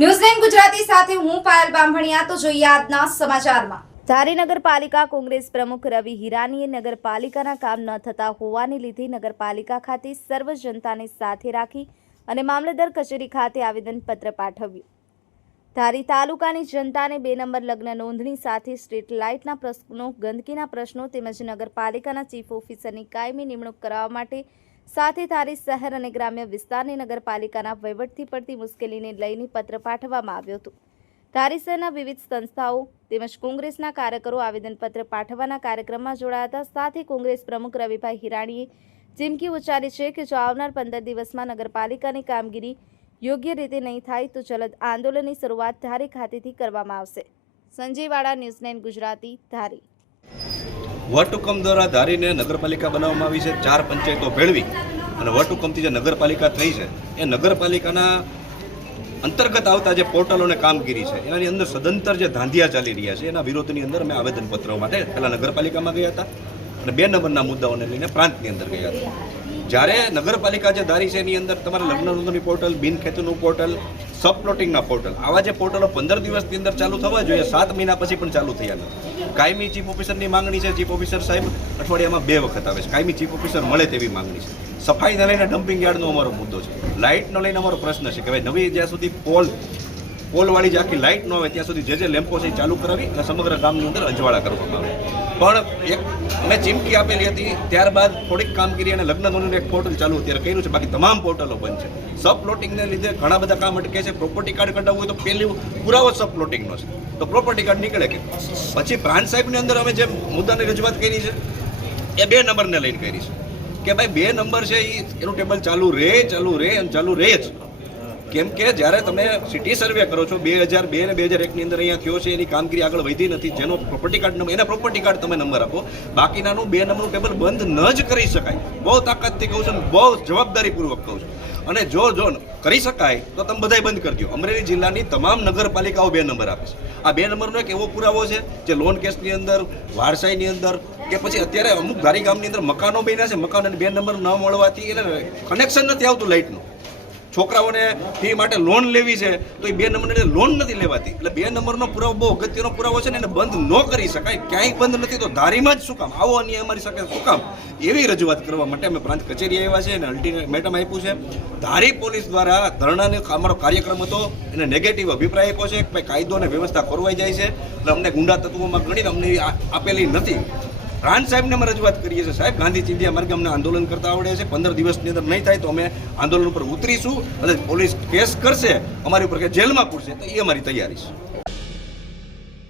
ન્યૂઝ9 ગુજરાતી સાથે હું પાયલ બામભણિયા। તો જોઈએ આજના સમાચારમાં। ધારી નગરપાલિકા કોંગ્રેસ પ્રમુખ રવિ હિરાનીએ નગરપાલિકાના કામ ન થતા હોવાને લીધે નગરપાલિકા ખાતે સર્વ જનતાને સાથે રાખી અને મામલતદાર કચેરી ખાતે આવેદનપત્ર પાઠવ્યું। ધારી તાલુકાની જનતાને 2 નંબર લગ્ન નોંધણી સાથે સ્ટ્રીટ લાઇટના પ્રશ્નો, ગંદકીના પ્રશ્નો તેમજ નગરપાલિકાના ચીફ ઓફિસરની કાયમી નિમણૂક કરાવવા માટે સાથે ધારી શહેર અને ગ્રામ્ય વિસ્તારની નગરપાલિકાના વહીવટથી પડતી મુશ્કેલીને લઈને પત્ર પાઠવવામાં આવ્યો હતો। ધારી શહેરના વિવિધ સંસ્થાઓ તેમજ કોંગ્રેસના કાર્યકરો આવેદનપત્ર પાઠવવાના કાર્યક્રમમાં જોડાયા હતા। સાથે કોંગ્રેસ પ્રમુખ રવિભાઈ હિરાણીએ ચીમકી ઉચ્ચારી છે કે જો આવનાર 15 દિવસમાં નગરપાલિકાની કામગીરી યોગ્ય રીતે નહીં થાય તો જલદ આંદોલનની શરૂઆત ધારી ખાતેથી કરવામાં આવશે। સંજય વાડા, ન્યૂઝ9 ગુજરાતી, ધારી। વટહુકમ દ્વારા ધારીને નગરપાલિકા બનાવવામાં આવી છે। 4 પંચાયતો ભેળવી અને વટહુકમથી જે નગરપાલિકા થઈ છે એ નગરપાલિકાના અંતર્ગત આવતા જે પોર્ટલો અને કામગીરી છે એની અંદર સદંતર જે ધાંધિયા ચાલી રહ્યા છે એના વિરોધની અંદર અમે આવેદનપત્રો માટે પહેલાં નગરપાલિકામાં ગયા હતા અને 2 નંબરના મુદ્દાઓને લઈને પ્રાંતની અંદર ગયા હતા। જ્યારે નગરપાલિકા જે ધારી છે એની અંદર તમારા લગ્ન નોંધણી પોર્ટલ, બિનખેતીનું પોર્ટલ, સબ પ્લોટિંગના પોર્ટલ, આવા જે પોર્ટલો 15 દિવસની અંદર ચાલુ થવા જોઈએ, 7 મહિના પછી પણ ચાલુ થયા નથી। કાયમી ચીફ ઓફિસરની માંગણી છે, ચીફ ઓફિસર સાહેબ અઠવાડિયામાં 2 વખત આવે છે, કાયમી ચીફ ઓફિસર મળે તેવી માંગણી છે। સફાઈને લઈને ડમ્પિંગ યાર્ડનો અમારો મુદ્દો છે, લાઇટનો લઈને અમારો પ્રશ્ન છે કે ભાઈ નવી જ્યાં સુધી પોલવાળી જે આખી લાઇટ ન આવે ત્યાં સુધી જે લેમ્પો છે એ ચાલુ કરાવી અને સમગ્ર ગામની અંદર અજવાળા કરવામાં આવે। પણ એક અમે ચીમકી આપેલી હતી, ત્યારબાદ થોડીક કામગીરી અને લગ્ન નોંધણીનું એક પોર્ટલ ચાલુ અત્યારે કર્યું છે, બાકી તમામ પોર્ટલો બંધ છે। સબ પ્લોટિંગને લીધે ઘણા બધા કામ અટકે છે। પ્રોપર્ટી કાર્ડ કઢાવવું હોય તો પહેલી પુરાવો સબ પ્લોટિંગનો છે તો પ્રોપર્ટી કાર્ડ નીકળે કે પછી પ્રાંત સાહેબની અંદર અમે જે મુદ્દાની રજૂઆત કરી છે એ 2 નંબરને લઈને કરી છે કે ભાઈ 2 નંબર છે એનું ટેબલ ચાલુ રહે અને ચાલુ રહે જ। કેમ કે જ્યારે તમે સિટી સર્વે કરો છો 2002 અને 2001ની અંદર અહીંયા થયો છે, એની કામગીરી આગળ વધી નથી, જેનો પ્રોપર્ટી કાર્ડ નંબર એના પ્રોપર્ટી કાર્ડ તમે નંબર આપો, બાકીનાનું 2 નંબરનું ટેબલ બંધ ન જ કરી શકાય। બહુ તાકાતથી કહું છું, બહુ જવાબદારીપૂર્વક કહું છું। અને જો કરી શકાય તો તમે બધાય બંધ કરી દો। અમરેલી જિલ્લાની તમામ નગરપાલિકાઓ 2 નંબર આપે છે। આ 2 નંબરનો એક એવો પુરાવો છે જે લોન કેસની અંદર, વારસાઈની અંદર કે પછી અત્યારે અમુક ધારી ગામની અંદર મકાનો બન્યા છે, મકાનોને 2 નંબર ન મળવાથી એટલે કનેક્શન નથી આવતું લાઇટનું। છોકરાઓને ફી માટે લોન લેવી છે તો એ 2 નંબરની લોન નથી લેવાતી। એટલે 2 નંબરનો પુરાવો બહુ અગત્યનો પુરાવો છે ને એને બંધ ન કરી શકાય। ક્યાંય બંધ નથી તો ધારીમાં જ શું કામ આવો અન્યાય અમારી સાથે શું કામ, એવી રજૂઆત કરવા માટે અમે પ્રાંત કચેરી આવ્યા છે અને અલ્ટિમેટમ આપ્યું છે। ધારી પોલીસ દ્વારા ધરણાનો અમારો કાર્યક્રમ હતો, એને નેગેટિવ અભિપ્રાય આપ્યો છે કે ભાઈ કાયદો અને વ્યવસ્થા ખોરવાઈ જાય છે અને અમને ગુંડા તત્વોમાં ગણીને અમને આપેલી નથી। પ્રાંત સાહેબને અમે રજૂઆત કરીએ છીએ, સાહેબ ગાંધી ચિંધ્યા માર્ગે અમને આંદોલન કરતા આવડે છે, 15 દિવસની અંદર નહીં થાય તો અમે આંદોલન ઉપર ઉતરીશું અને પોલીસ કેસ કરશે અમારી ઉપર કે જેલમાં પૂરશે તો એ અમારી તૈયારી છે।